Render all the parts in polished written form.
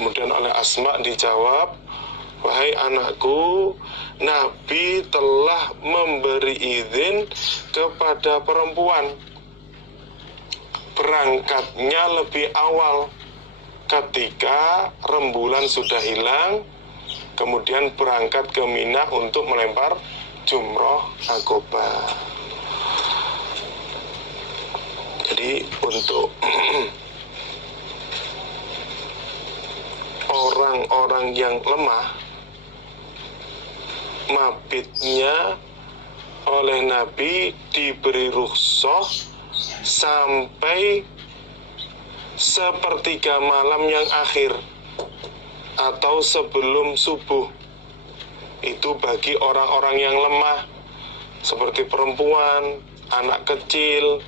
Kemudian oleh Asma dijawab, wahai anakku, Nabi telah memberi izin kepada perempuan berangkatnya lebih awal ketika rembulan sudah hilang, kemudian berangkat ke Mina untuk melempar jumroh akobah. Jadi untuk orang-orang yang lemah, mabitnya oleh Nabi diberi rukhsah sampai sepertiga malam yang akhir atau sebelum subuh. Itu bagi orang-orang yang lemah seperti perempuan, anak kecil,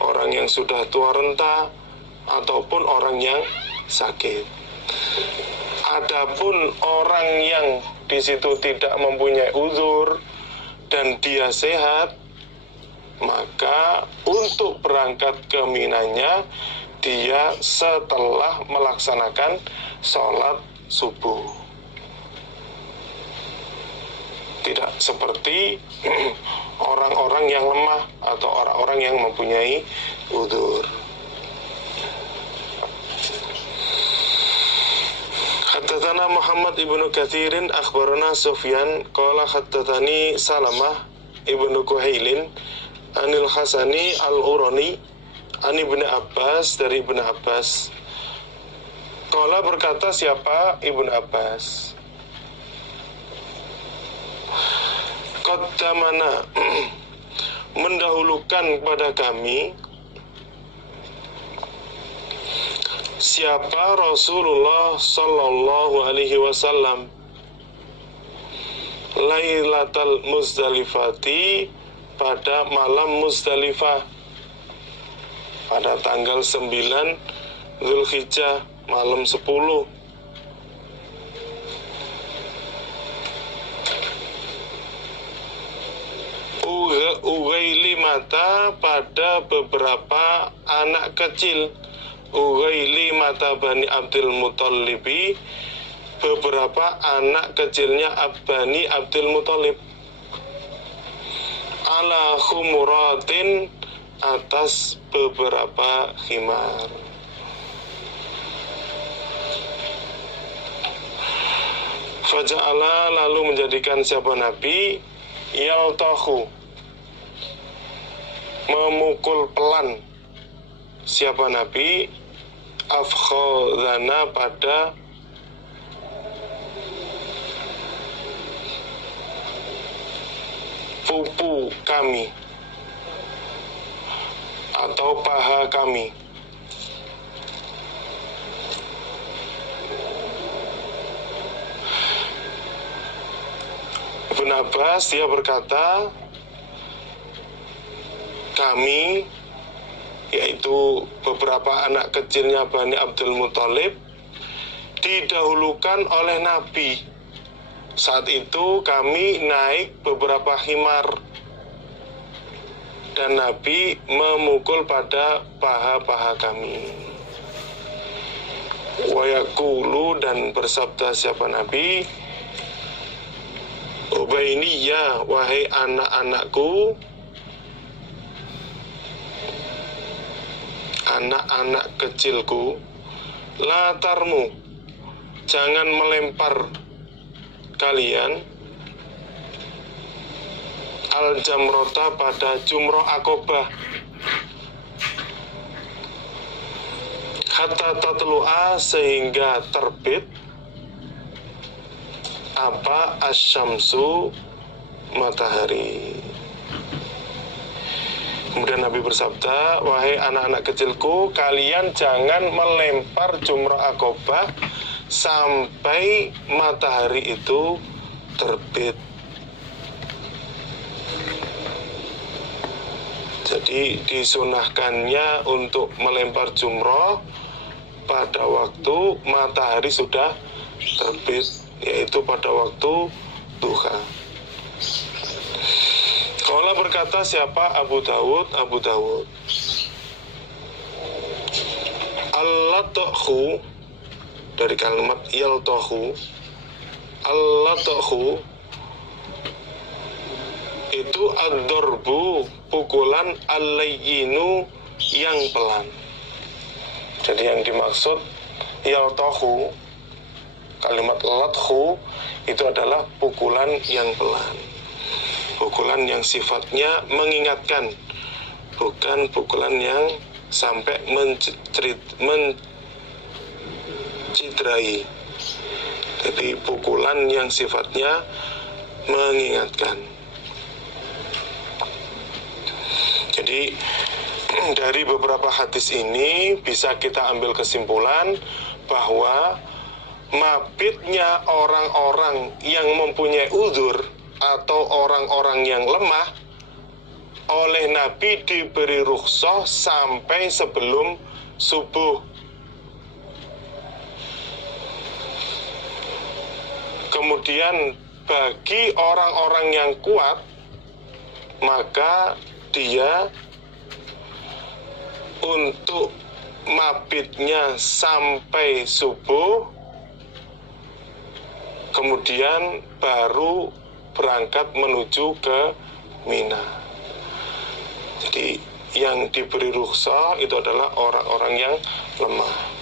orang yang sudah tua renta, ataupun orang yang sakit. Adapun orang yang di situ tidak mempunyai uzur dan dia sehat, maka untuk berangkat ke Minanya dia setelah melaksanakan sholat subuh. Tidak seperti orang-orang yang lemah atau orang-orang yang mempunyai uzur. Haddatsana Muhammad ibnu Katsirin akhbarana Sufyan qala haddatsani Salamah ibnu Kuhailin anil Hasani al-Urani an Ibnu Abbas dari Ibnu Abbas. Qala berkata siapa Ibnu Abbas, qaddamana mendahulukan kepada kami siapa Rasulullah sallallahu alaihi wasallam Lailatul Muzdalifati, pada malam Muzdalifah pada tanggal 9 Zulhijjah, malam 10. Ugailimata, pada beberapa anak kecil. Ugailimata Bani Abdul Muttalibi, beberapa anak kecilnya Bani Abdul Muttalib. Ala khumuratin, atas beberapa khimar. Faja'ala, lalu menjadikan siapa Nabi, yaltahu, memukul pelan siapa Nabi, afkhadana, pada pupu kami atau paha kami. Ibnu Abbas dia berkata, kami, yaitu beberapa anak kecilnya Bani Abdul Muttalib, didahulukan oleh Nabi. Saat itu kami naik beberapa khimar dan Nabi memukul pada paha-paha kami. Wa yaqulu, dan bersabda siapa Nabi, Ubainiyah, wahai anak-anakku, anak-anak kecilku, latarmu, jangan melempar kalian al-jamrota, pada jumroh akobah, hatta tatlu'a, sehingga terbit apa asyamsu, matahari. Kemudian Nabi bersabda, wahai anak-anak kecilku, kalian jangan melempar jumroh akobah sampai matahari itu terbit. Jadi disunahkannya untuk melempar jumroh pada waktu matahari sudah terbit, yaitu pada waktu duha. Qala, berkata siapa Abu Dawud, Abu Dawud, al-lathu, dari kalimat yaltahu. Al-latahu itu ad-darbu, pukulan, al-layyinu, yang pelan. Jadi yang dimaksud yaltahu, kalimat lathu itu adalah pukulan yang pelan, pukulan yang sifatnya mengingatkan, bukan pukulan yang sampai mencidrai. Jadi pukulan yang sifatnya mengingatkan. Jadi dari beberapa hadis ini bisa kita ambil kesimpulan bahwa mabitnya orang-orang yang mempunyai udzur atau orang-orang yang lemah oleh Nabi diberi rukhsah sampai sebelum subuh. Kemudian bagi orang-orang yang kuat, maka dia untuk mabitnya sampai subuh, kemudian baru berangkat menuju ke Mina. Jadi yang diberi rukhsah itu adalah orang-orang yang lemah.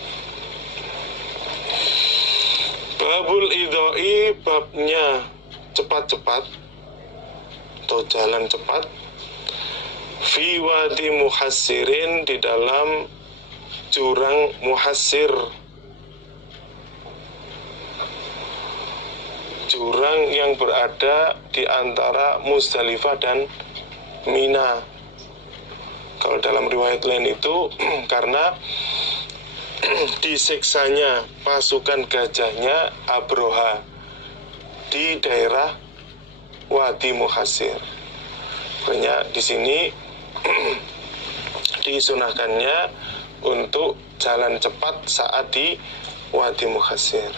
Babul idhoi, babnya cepat-cepat atau jalan cepat. Fi wadi muhassirin, di dalam jurang muhassir, jurang yang berada di antara Muzdalifah dan Mina. Kalau dalam riwayat lain itu karena disiksanya pasukan gajahnya Abroha di daerah Wadi Muhassir. Makanya di sini disunahkannya untuk jalan cepat saat di Wadi Muhassir.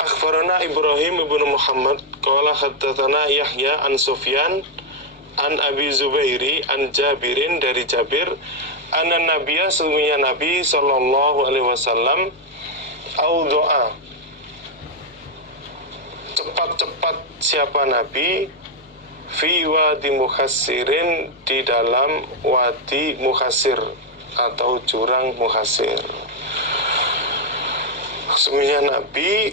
Akhbarana Ibrahim ibnu Muhammad qala haddatsana Yahya an Sufyan an Abi Zubairi an Jabirin, dari Jabir, anna Nabiya, sesungguhnya Nabi sallallahu alaihi wasallam, audoa, cepat-cepat siapa Nabi, fi wadi muhassirin, di dalam wadi muhassir atau jurang muhassir. Sesungguhnya Nabi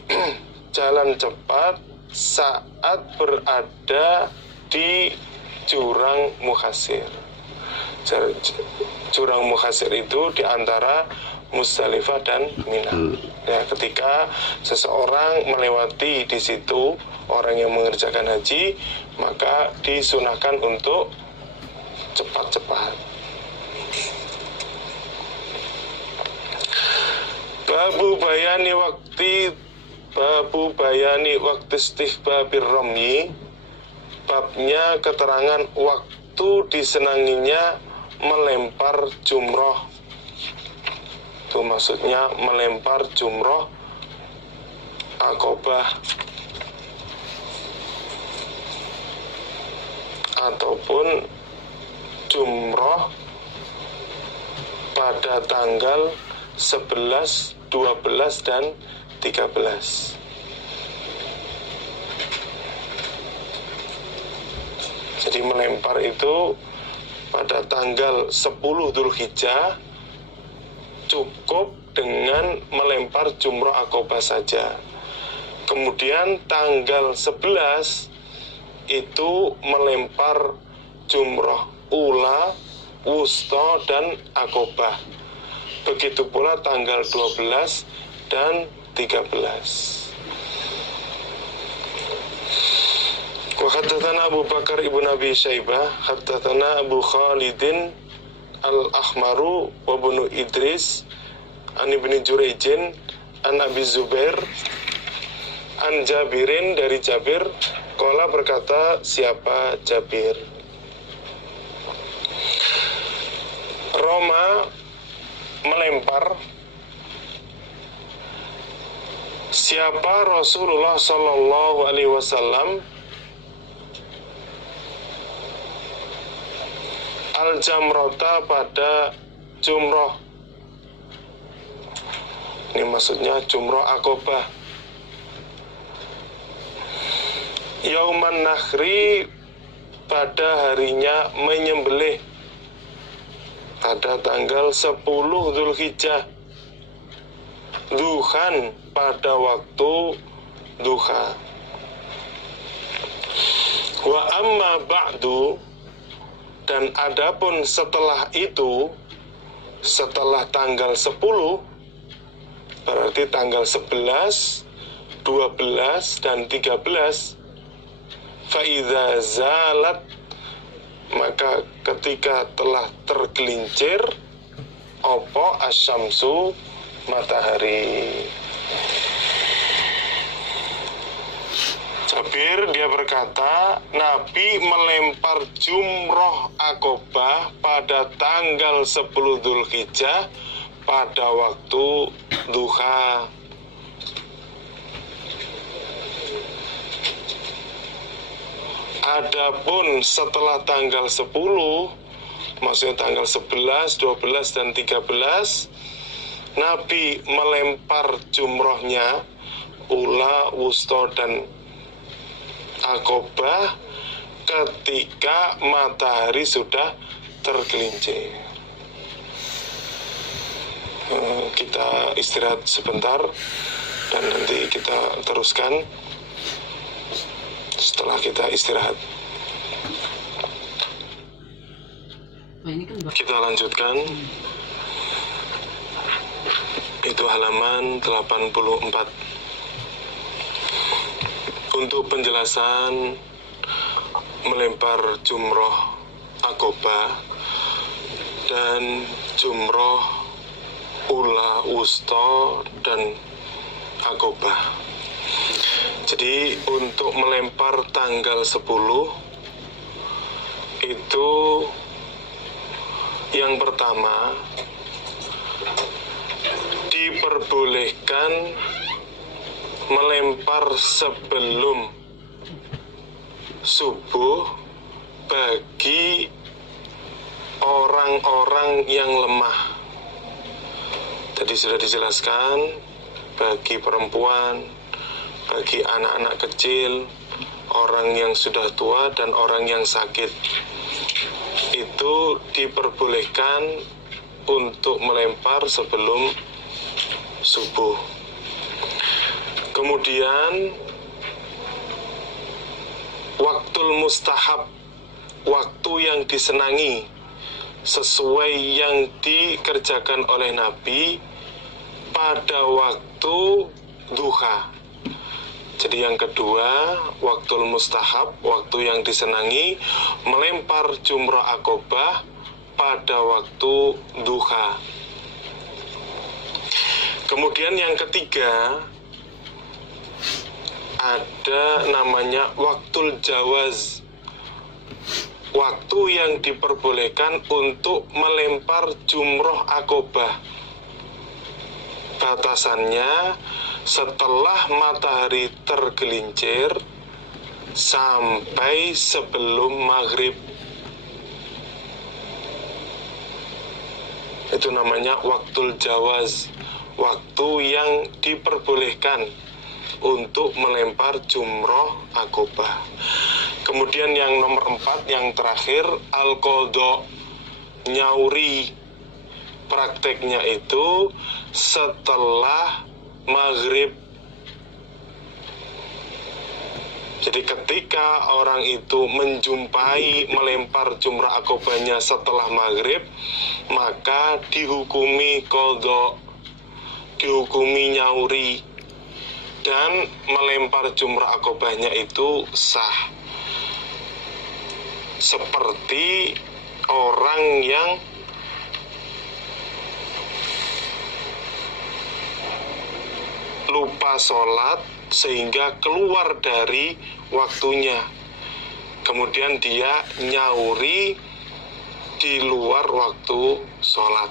jalan cepat saat berada di jurang muhassir. Jurang muhassir itu di antara Muzdalifah dan Mina. Ya, ketika seseorang melewati di situ, orang yang mengerjakan haji, maka disunahkan untuk cepat-cepat. Babu bayani waktu istihbabir ramyi, babnya keterangan waktu disenanginya melempar jumroh. Itu maksudnya melempar jumroh Aqabah ataupun jumroh pada tanggal 11, 12, dan 13. Jadi melempar itu pada tanggal 10 Dzulhijjah cukup dengan melempar jumroh Aqabah saja. Kemudian tanggal 11 itu melempar jumroh ula, wusta, dan Aqabah. Begitu pula tanggal 12 dan 13. Wa haddatsana Abu Bakar ibn Abi Syaibah, haddatsana Abu Khalidin al-Ahmaru wa ibnu Idris an ibni Jurejin an Abi Zubair an Jabirin, dari Jabir, qala berkata siapa Jabir, Roma melempar siapa Rasulullah sallallahu alaihi wasallam al-jamrota pada jumroh. Ini maksudnya jumroh Aqobah. Yauman Nahri, pada harinya menyembelih, pada tanggal 10 Dzulhijjah. Duhan, pada waktu duha. Wa amma ba'du, dan adapun setelah itu, setelah tanggal 10, berarti tanggal 11, 12, dan 13, fa'idha zalat, maka ketika telah tergelincir opo asyamsu, matahari. Jabir, dia berkata, Nabi melempar jumroh Aqobah pada tanggal 10 Dzulhijjah pada waktu duha. Adapun setelah tanggal 10, maksudnya tanggal 11, 12, dan 13, Nabi melempar jumrohnya ula, wusta, dan Aqobah ketika matahari sudah tergelincir. Kita istirahat sebentar dan nanti kita teruskan setelah kita istirahat. Kita lanjutkan. Itu halaman 84. Untuk penjelasan melempar jumroh Aqobah dan jumroh ula, wusta, dan Aqobah. Jadi untuk melempar tanggal 10 itu yang pertama diperbolehkan melempar sebelum subuh bagi orang-orang yang lemah. Tadi sudah dijelaskan, bagi perempuan, bagi anak-anak kecil, orang yang sudah tua, dan orang yang sakit, itu diperbolehkan untuk melempar sebelum subuh. Kemudian waktul mustahab, waktu yang disenangi sesuai yang dikerjakan oleh Nabi pada waktu duha. Jadi yang kedua, waktul mustahab, waktu yang disenangi, melempar jumroh Aqobah pada waktu duha. Kemudian yang ketiga, ada namanya waktul jawaz, waktu yang diperbolehkan untuk melempar jumroh Aqobah. Batasannya setelah matahari tergelincir sampai sebelum maghrib. Itu namanya waktul jawaz, waktu yang diperbolehkan untuk melempar jumroh Aqobah. Kemudian yang nomor 4, yang terakhir, al-qadha, nyauri. Prakteknya itu setelah maghrib. Jadi ketika orang itu menjumpai melempar jumroh Aqobahnya setelah maghrib, maka dihukumi qadha, dihukumi nyauri, dan melempar jumroh Aqobahnya itu sah. Seperti orang yang lupa sholat sehingga keluar dari waktunya, kemudian dia nyauri di luar waktu sholat.